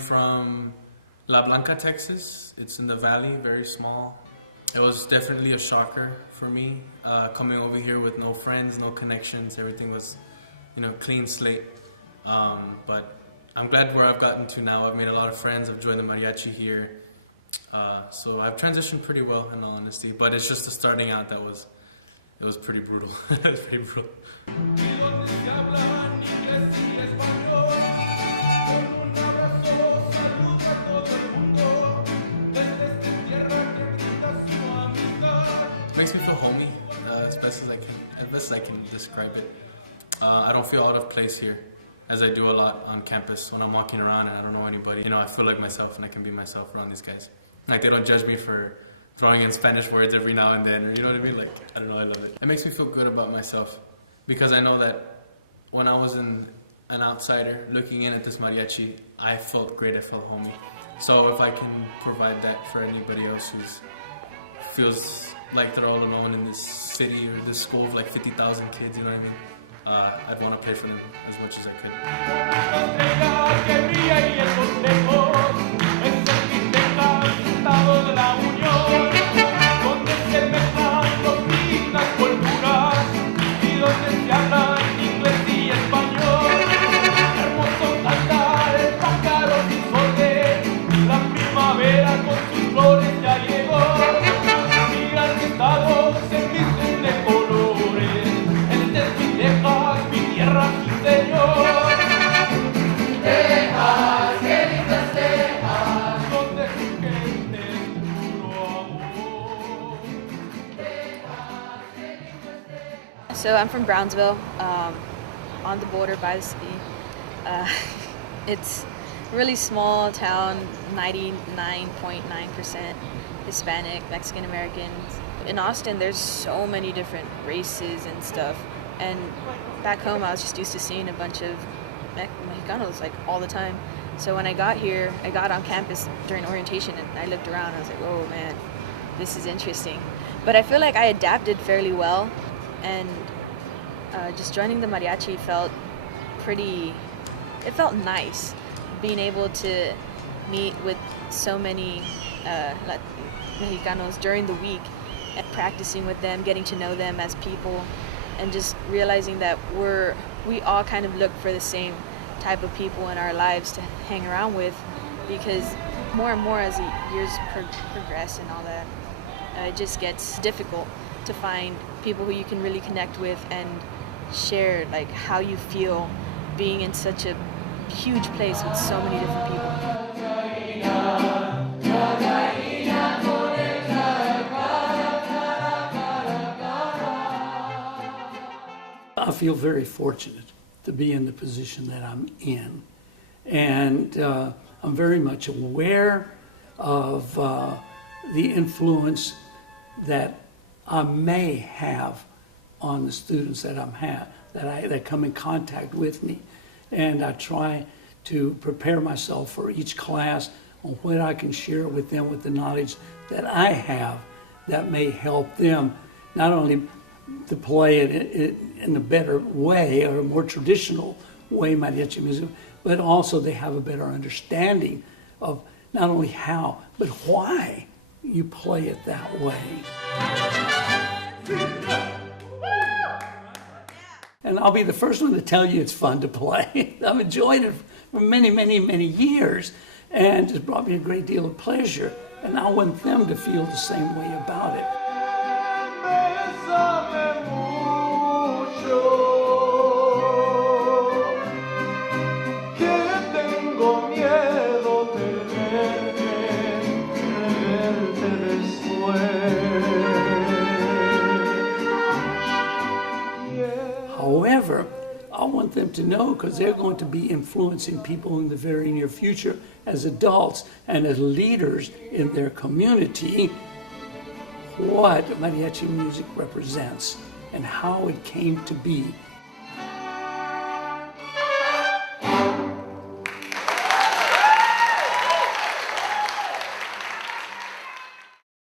from La Blanca, Texas. It's in the valley, very small. It was definitely a shocker for me, coming over here with no friends, no connections. Everything was, clean slate. But I'm glad where I've gotten to now. I've made a lot of friends. I've joined the mariachi here. So I've transitioned pretty well, in all honesty. But it's just the starting out it was pretty brutal. It was pretty brutal. Makes me feel homey, as best as I can describe it. I don't feel out of place here, as I do a lot on campus when I'm walking around and I don't know anybody. I feel like myself and I can be myself around these guys. Like, they don't judge me for throwing in Spanish words every now and then, or you know what I mean? Like, I don't know, I love it. It makes me feel good about myself, because I know that when I was an outsider looking in at this mariachi, I felt great, I felt homey. So if I can provide that for anybody else who feels like they're all alone in this city or this school of like 50,000 kids, you know what I mean? I'd want to play for them as much as I could. So I'm from Brownsville, on the border by the city. It's a really small town, 99.9% Hispanic, Mexican Americans. In Austin, there's so many different races and stuff. And back home, I was just used to seeing a bunch of Mexicanos like all the time. So when I got here, I got on campus during orientation and I looked around. I was like, whoa, man, this is interesting. But I feel like I adapted fairly well. And just joining the mariachi felt nice, being able to meet with so many Mexicanos during the week and practicing with them, getting to know them as people, and just realizing that we all kind of look for the same type of people in our lives to hang around with, because more and more as the years progress and all that, it just gets difficult to find people who you can really connect with and share like how you feel being in such a huge place with so many different people. I feel very fortunate to be in the position that I'm in, and I'm very much aware of the influence that I may have on the students that that come in contact with me, and I try to prepare myself for each class on what I can share with them with the knowledge that I have that may help them not only to play it in a better way or a more traditional way, mariachi music, but also they have a better understanding of not only how, but why you play it that way. And I'll be the first one to tell you it's fun to play. I've enjoyed it for many, many, many years, and it's brought me a great deal of pleasure. And I want them to feel the same way about it. However, I want them to know, because they're going to be influencing people in the very near future as adults and as leaders in their community, what mariachi music represents and how it came to be